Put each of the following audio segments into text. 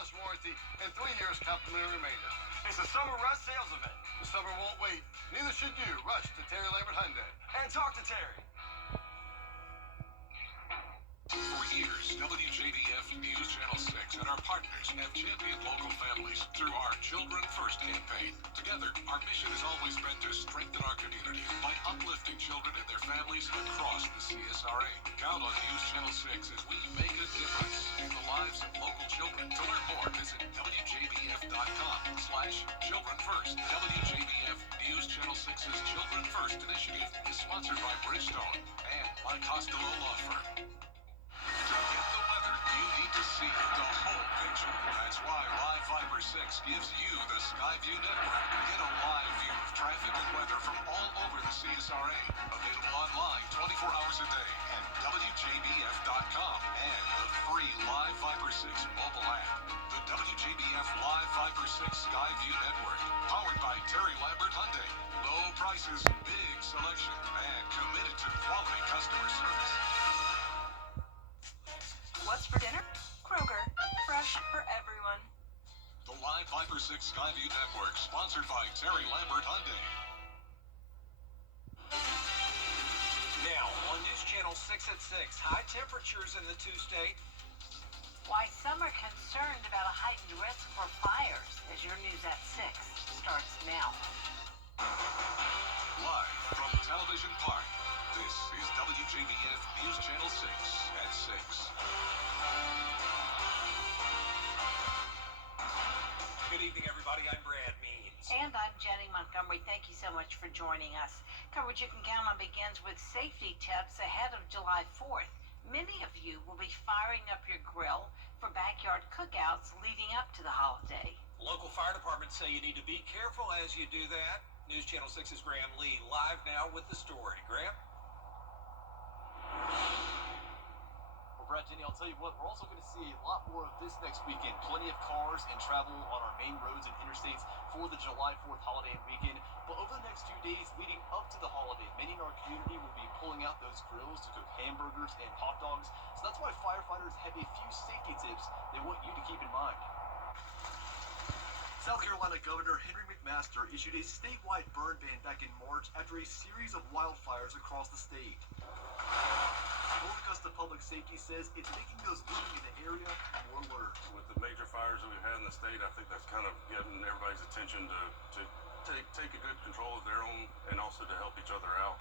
best warranty and 3 years complimentary maintenance. It's a summer rush sales event. The summer won't wait. Neither should you. Rush to Terry Lambert Hyundai. And talk to Terry. For years, WJBF News Channel 6 and our partners have championed local families through our Children First campaign. Together, our mission has always been to strengthen our community by uplifting children and their families across the CSRA. Count on News Channel 6 as we make a difference in the lives of local children. To learn more, visit WJBF.com/Children First. WJBF News Channel 6's Children First initiative is sponsored by Bridgestone and by Costello Law Firm. To get the weather, you need to see the whole picture. That's why Live Fiber 6 gives you the Skyview network. Get a live view of traffic and weather from all over the CSRA. Available online 24 hours a day at WJBF.com and the free Live Fiber 6 mobile app. The WJBF Live Fiber 6 Skyview network. Powered by Terry Lambert Hyundai. Low prices, big selection, and committed to quality customer service. What's for dinner? Kroger. Fresh for everyone. The Live Fiber 6 Skyview Network, sponsored by Terry Lambert Hyundai. Now, on News Channel 6 at 6, high temperatures in the two-state. Why some are concerned about a heightened risk for fires as your News at 6 starts now. Live from Television Park, this is WJBF News Channel 6 at 6. Good evening, everybody. I'm Brad Means. And I'm Jenny Montgomery. Thank you so much for joining us. Coverage you can count on begins with safety tips ahead of July 4th. Many of you will be firing up your grill for backyard cookouts leading up to the holiday. Local fire departments say you need to be careful as you do that. News Channel 6's Graham Lee live now with the story. Graham? Brad, Jenny, I'll tell you what, we're also going to see a lot more of this next weekend. Plenty of cars and travel on our main roads and interstates for the July 4th holiday and weekend. But over the next few days leading up to the holiday, many in our community will be pulling out those grills to cook hamburgers and hot dogs. So that's why firefighters have a few safety tips they want you to keep in mind. South Carolina Governor Henry McMaster issued a statewide burn ban back in March after a series of wildfires across the state. North Augusta Public Safety says it's making those living in the area more alert. With the major fires that we've had in the state, I think that's kind of getting everybody's attention to take a good control of their own and also to help each other out.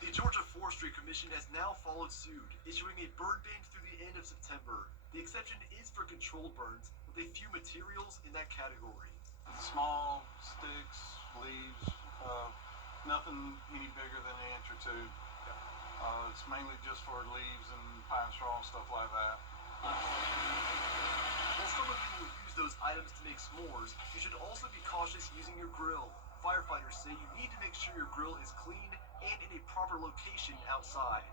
The Georgia Forestry Commission has now followed suit, issuing a burn ban through the end of September. The exception is for controlled burns, with a few materials in that category. Small sticks, leaves, nothing any bigger than an inch or two. It's mainly just for leaves and pine straw and stuff like that. While some of you will use those items to make s'mores, you should also be cautious using your grill. Firefighters say you need to make sure your grill is clean and in a proper location outside.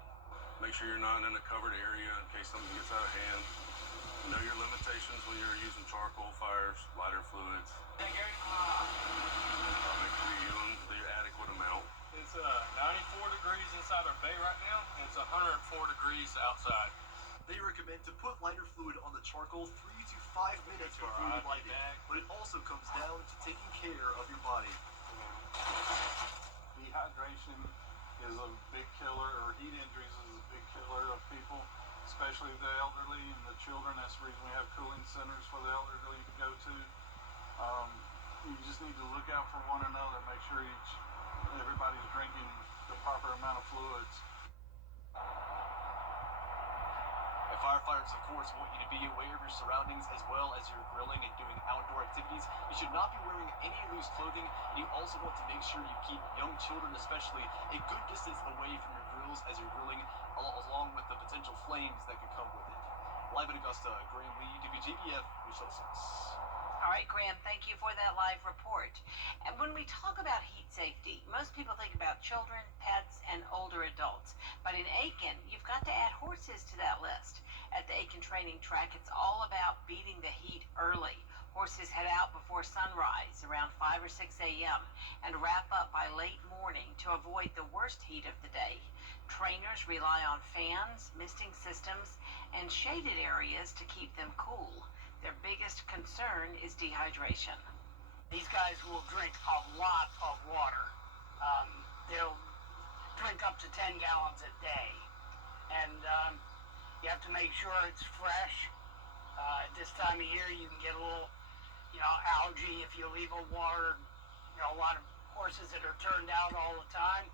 Make sure you're not in a covered area in case something gets out of hand. Know your limitations when you're using charcoal fires, lighter fluids. Hey, Gary. Make sure you're using the adequate amount. It's 94 degrees inside our bay right now, and it's 104 degrees outside. They recommend to put lighter fluid on the charcoal 3 to 5 minutes before you light it, but it also comes down to taking care of your body. Dehydration is a big killer, or heat injuries is a big killer of people, especially the elderly and the children. That's the reason we have cooling centers for the elderly to go to. You just need to look out for one another, make sure everybody's drinking the proper amount of fluids. And firefighters, of course, want you to be aware of your surroundings as well as you're grilling and doing outdoor activities. You should not be wearing any loose clothing, and you also want to make sure you keep young children, especially, a good distance away from your grills as you're grilling, along with the potential flames that could come with it. Live in Augusta, Graham Lee, WJBF, News Channel 6. All right, Graham, thank you for that live report. And when we talk about heat safety, most people think about children, pets, and older adults. But in Aiken, you've got to add horses to that list. At the Aiken training track, it's all about beating the heat early. Horses head out before sunrise, around 5 or 6 a.m., and wrap up by late morning to avoid the worst heat of the day. Trainers rely on fans, misting systems, and shaded areas to keep them cool. biggest concern is dehydration. These guys will drink a lot of water. They'll drink up to 10 gallons a day. And you have to make sure it's fresh. At this time of year, you can get a little, algae if you leave a water. A lot of horses that are turned out all the time.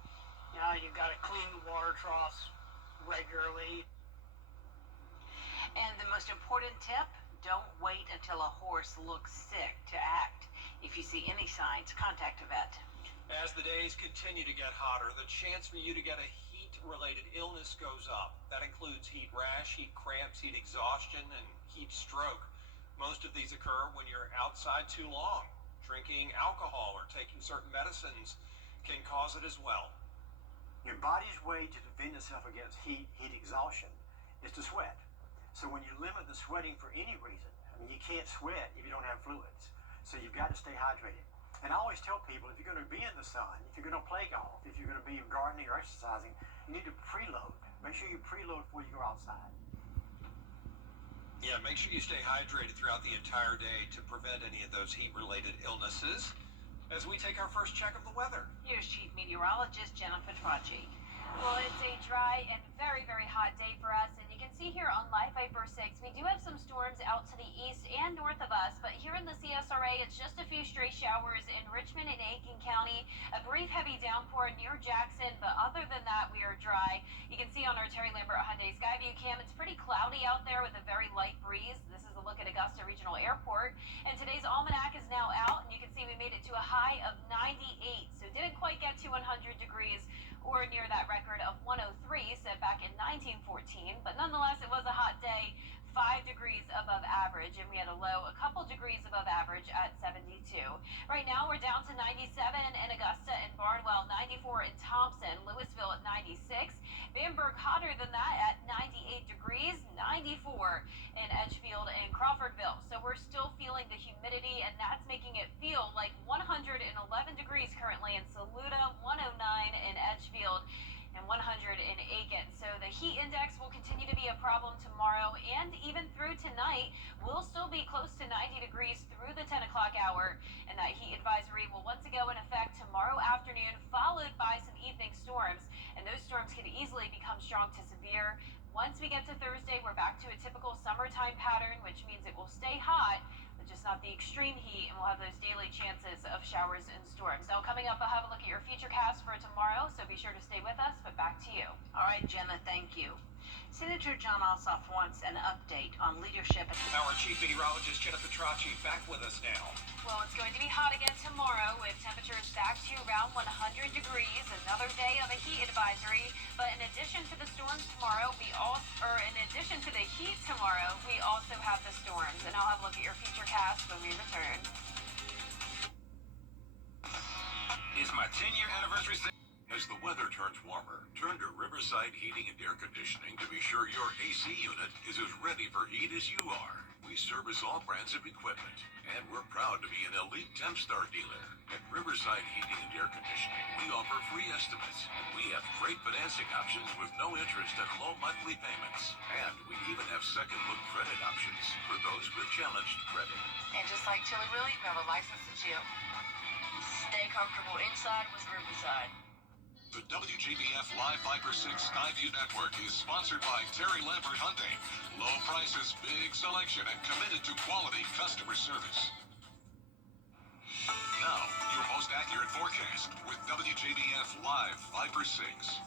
You've got to clean the water troughs regularly. And the most important tip, don't wait until a horse looks sick to act. If you see any signs, contact a vet. As the days continue to get hotter, the chance for you to get a heat-related illness goes up. That includes heat rash, heat cramps, heat exhaustion, and heat stroke. Most of these occur when you're outside too long. Drinking alcohol or taking certain medicines can cause it as well. Your body's way to defend itself against heat exhaustion, is to sweat. So when you limit the sweating for any reason, you can't sweat if you don't have fluids. So you've got to stay hydrated. And I always tell people, if you're going to be in the sun, if you're going to play golf, if you're going to be gardening or exercising, you need to preload. Make sure you preload before you go outside. Yeah, make sure you stay hydrated throughout the entire day to prevent any of those heat-related illnesses. As we take our first check of the weather. Here's Chief Meteorologist Jennifer Tracci. Well, it's a dry and very, very hot day for us, and you can see here on Live Viper 6, we do have some storms out to the east and north of us, but here in the CSRA, it's just a few stray showers in Richmond and Aiken County, a brief heavy downpour near Jackson, but other than that, we are dry. You can see on our Terry Lambert Hyundai Skyview cam, it's pretty cloudy out there with a very light breeze. This is a look at Augusta Regional Airport, and today's almanac is now out, and you can see we made it to a high of 98, so didn't quite get to 100 degrees or near that record of 103 set back in 1914, but nonetheless it was a hot day, 5 degrees above average, and we had a low a couple degrees above average at 72. Right now we're down to 97 in Augusta and Barnwell, 94 in Thompson, Louisville at 96, Bamberg hotter than that at 98 degrees, 94 in Edgefield and Crawfordville. So we're still feeling the humidity, and that's making it feel like 111 degrees currently in Saluda, 109 in Edgefield, and 100 in Aiken. So the heat index will continue to be a problem tomorrow, and even through tonight, we'll still be close to 90 degrees through the 10 o'clock hour, and that heat advisory will once again go in effect tomorrow afternoon, followed by some evening storms, and those storms could easily become strong to severe. Once we get to Thursday, we're back to a typical summertime pattern, which means it will stay hot, but just not the extreme heat, and we'll have those daily chances of showers and storms. Now, coming up, I'll have a look at your future cast for tomorrow, so be sure to stay with us, but back to you. All right, Jenna, thank you. Senator John Ossoff wants an update on leadership. Our Chief Meteorologist Jennifer Tracci back with us now. Well, it's going to be hot again tomorrow with temperatures back to around 100 degrees. Another day of a heat advisory. But in addition to the storms tomorrow, in addition to the heat tomorrow, we also have the storms. And I'll have a look at your future cast when we return. Is my 10-year anniversary. As the weather turns warmer, turn to Riverside Heating and Air Conditioning to be sure your AC unit is as ready for heat as you are. We service all brands of equipment, and we're proud to be an elite Tempstar dealer. At Riverside Heating and Air Conditioning, we offer free estimates, and we have great financing options with no interest and low monthly payments. And we even have second look credit options for those with challenged credit. And just like Chili Willy, we have a license to chill. Stay comfortable inside with Riverside. The WJBF Live Viper 6 Skyview Network is sponsored by Terry Lambert Hyundai. Low prices, big selection, and committed to quality customer service. Now, your most accurate forecast with WJBF Live Viper 6.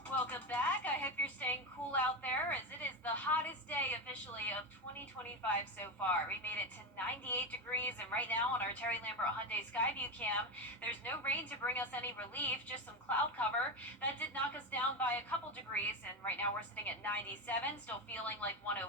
Welcome back. I hope you're staying cool out there as it is the hottest day officially of 2025 so far. We made it to 98 degrees, and right now on our Terry Lambert Hyundai Skyview cam, there's no rain to bring us any relief, just some cloud cover. That did knock us down by a couple degrees, and right now we're sitting at 97, still feeling like 104.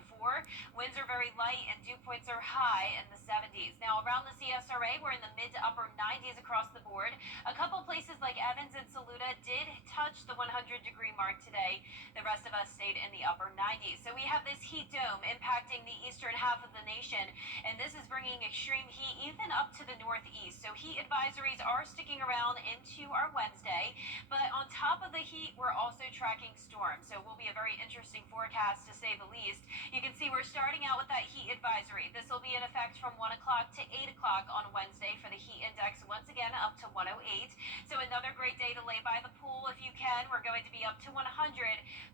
Winds are very light, and dew points are high in the 70s. Now around the CSRA, we're in the mid to upper 90s across the board. A couple places like Evans and Saluda did touch the 100-degree mark today. The rest of us stayed in the upper 90s. So we have this heat dome impacting the eastern half of the nation, and this is bringing extreme heat even up to the northeast. So heat advisories are sticking around into our Wednesday, but on top of the heat, we're also tracking storms. So it will be a very interesting forecast to say the least. You can see we're starting out with that heat advisory. This will be in effect from 1 o'clock to 8 o'clock on Wednesday for the heat index, once again up to 108. So another great day to lay by the pool if you can. We're going to be up to 100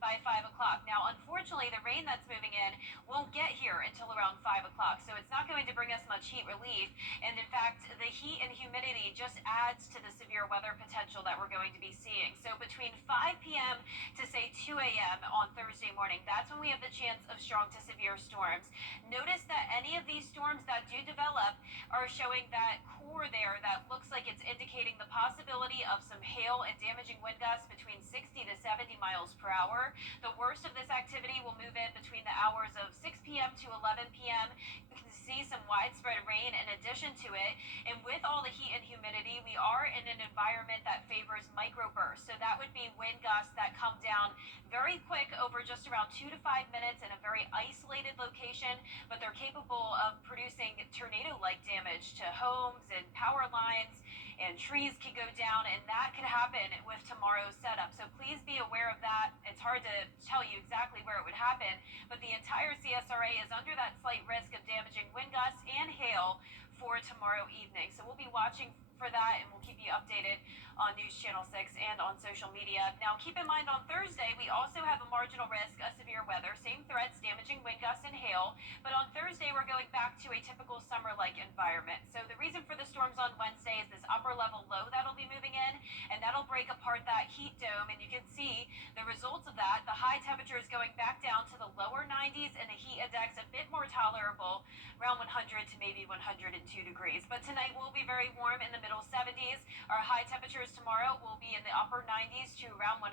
by 5 o'clock. Now, unfortunately, the rain that's moving in won't get here until around 5 o'clock, so it's not going to bring us much heat relief. And in fact, the heat and humidity just adds to the severe weather potential that we're going to be seeing. So between 5 p.m. to say 2 a.m. on Thursday morning, that's when we have the chance of strong to severe storms. Notice that any of these storms that do develop are showing that core there that looks like it's indicating the possibility of some hail and damaging wind gusts between 60 to 70 miles per hour. The worst of this activity will move in between the hours of 6 p.m. to 11 p.m. You can see some widespread rain in addition to it. And with all the heat and humidity, we are in an environment that favors microbursts. So that would be wind gusts that come down very quick over just around 2 to 5 minutes in a very isolated location, but they're capable of producing tornado-like damage to homes and power lines, and trees can go down, and that could happen with tomorrow's setup. So please be aware of that. It's hard to tell you exactly where it would happen, but the entire CSRA is under that slight risk of damaging wind gusts and hail for tomorrow evening. So we'll be watching for that, and we'll keep you updated on News Channel 6 and on social media. Now, keep in mind on Thursday, we also have a marginal risk of severe weather. Same threats, damaging wind gusts and hail. But on Thursday, we're going back to a typical summer-like environment. So the reason for the storms on Wednesday is this upper-level low that'll be moving in, and that'll break apart that heat dome. And you can see the results of that. The high temperature is going back down to the lower 90s, and the heat index a bit more tolerable, around 100 to maybe 102 degrees. But tonight will be very warm in the middle 70s. Our high temperatures tomorrow will be in the upper 90s to around 100.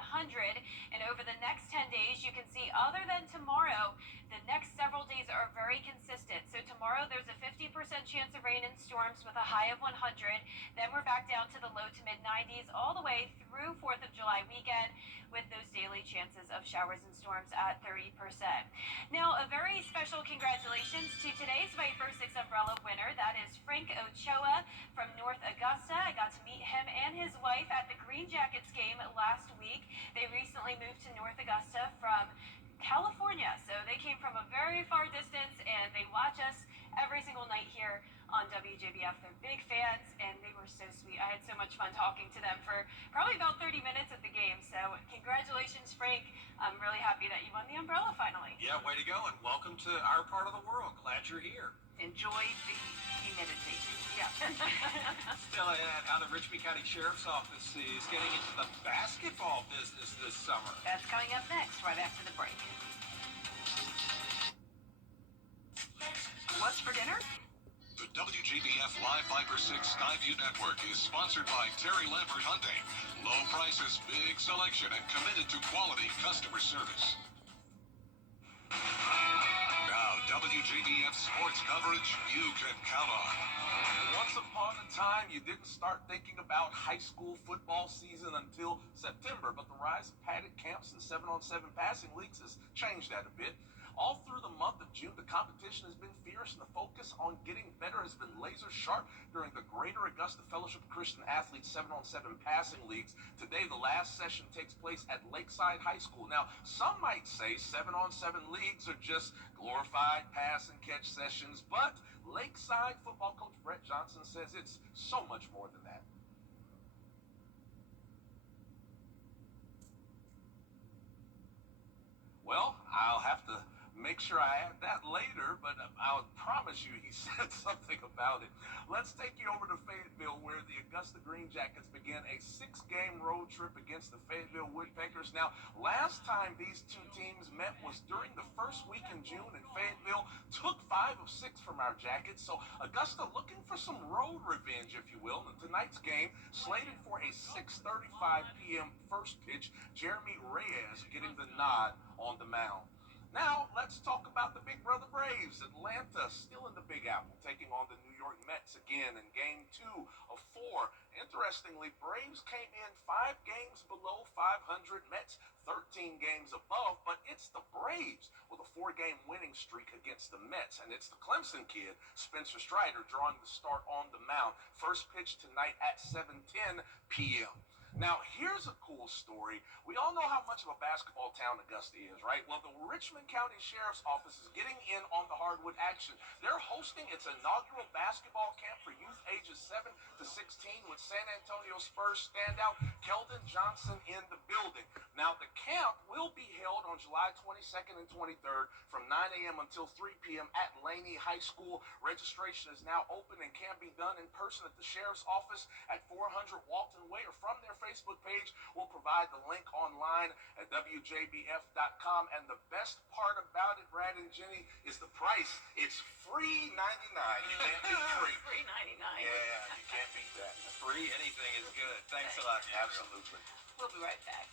And over the next 10 days, you can see other than tomorrow, the next several days are very consistent. So tomorrow there's a 50% chance of rain and storms with a high of 100. Then we're back down to the low to mid 90s all the way through 4th of July weekend, with those daily chances of showers and storms at 30%. Now, a very special congratulations to today's Viper 6 umbrella winner. That is Frank Ochoa from North Augusta. I got to meet him and his wife at the Green Jackets game last week. They recently moved to North Augusta from California, so they came from a very far distance, and they watch us every single night here on WJBF. They're big fans, and they were so sweet. I had so much fun talking to them for probably about 30 minutes at the game. So congratulations, Frank. I'm really happy that you won the umbrella finally. Yeah, way to go, and welcome to our part of the world. Glad you're here. Enjoy the humidity. Yeah. Still at how the Richmond County Sheriff's Office is getting into the basketball business this summer. That's coming up next, right after the break. What's for dinner? The WJBF Live Viper 6 Skyview Network is sponsored by Terry Lambert Hyundai. Low prices, big selection, and committed to quality customer service. Now, WJBF sports coverage you can count on. Once upon a time, you didn't start thinking about high school football season until September, but the rise of padded camps and 7-on-7 passing leagues has changed that a bit. All through the month of June, the competition has been fierce, and the focus on getting better has been laser sharp during the Greater Augusta Fellowship of Christian Athletes 7-on-7 passing leagues. Today, the last session takes place at Lakeside High School. Now, some might say 7-on-7 leagues are just glorified pass and catch sessions, but Lakeside football coach Brett Johnson says it's so much more than that. Well, I'll have to make sure I add that later, but I'll promise you he said something about it. Let's take you over to Fayetteville, where the Augusta Green Jackets began a 6-game road trip against the Fayetteville Woodpeckers. Now, last time these two teams met was during the first week in June, and Fayetteville took 5 of 6 from our Jackets. So Augusta looking for some road revenge, if you will. And tonight's game slated for a 6:35 p.m. first pitch. Jeremy Reyes getting the nod on the mound. Now, let's talk about the Big Brother Braves. Atlanta still in the Big Apple, taking on the New York Mets again in Game 2 of 4. Interestingly, Braves came in 5 games below 500, Mets 13 games above, but it's the Braves with a 4-game winning streak against the Mets, and it's the Clemson kid, Spencer Strider, drawing the start on the mound. First pitch tonight at 7:10 p.m. Now, here's a cool story. We all know how much of a basketball town Augusta is, right? Well, the Richmond County Sheriff's Office is getting in on the hardwood action. They're hosting its inaugural basketball camp for youth ages 7 to 16 with San Antonio Spurs standout Keldon Johnson in the building. Now, the camp will be held on July 22nd and 23rd from 9 a.m. until 3 p.m. at Laney High School. Registration is now open and can be done in person at the Sheriff's Office at 400 Walton Way or from their Facebook page. We'll provide the link online at WJBF.com. And the best part about it, Brad and Jenny, is the price. It's free $99. You can't beat free. Free 99. Yeah, you can't beat that. Free anything is good. Thanks a lot, Gabriel. Absolutely. We'll be right back.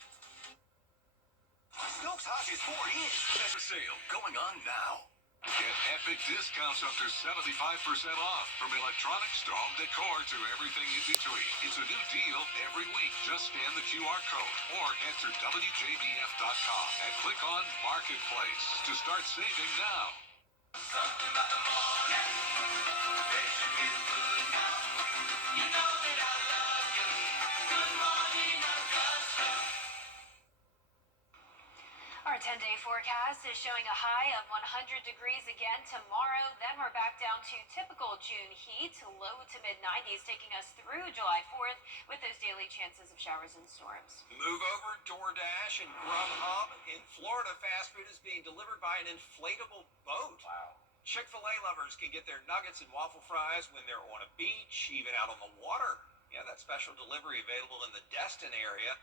Stokes Hodges Ford is special sale going on now. Get epic discounts up to 75% off, from electronics to home decor to everything in between. It's a new deal every week. Just scan the QR code or enter WJBF.com and click on Marketplace to start saving now. Something about the morning makes you feel good now. You know that I love you. Good morning, Augusta. Our 10-day forecast is showing a high of 100 degrees again tomorrow. Then we're back down to typical June heat, low to mid-90s, taking us through July 4th with those daily chances of showers and storms. Move over DoorDash and Grubhub. In Florida, fast food is being delivered by an inflatable boat. Wow. Chick-fil-A lovers can get their nuggets and waffle fries when they're on a beach, even out on the water. Yeah, that special delivery available in the Destin area.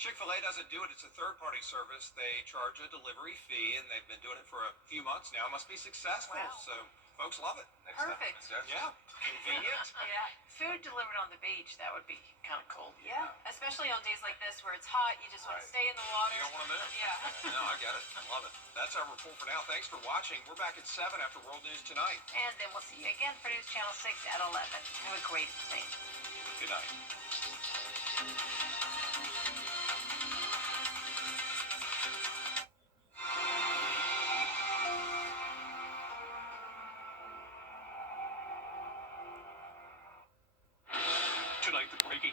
Chick-fil-A doesn't do it. It's a third-party service. They charge a delivery fee, and they've been doing it for a few months now. It must be successful. Wow. So folks love it. Perfect. Yeah, convenient. Yeah. Food delivered on the beach, that would be kind of cool. Yeah, especially on days like this where it's hot, you just want to stay in the water. You don't want to miss. Yeah. No, I get it. I love it. That's our report for now. Thanks for watching. We're back at 7 after World News Tonight. And then we'll see you again for News Channel 6 at 11. Have a great evening. Good night.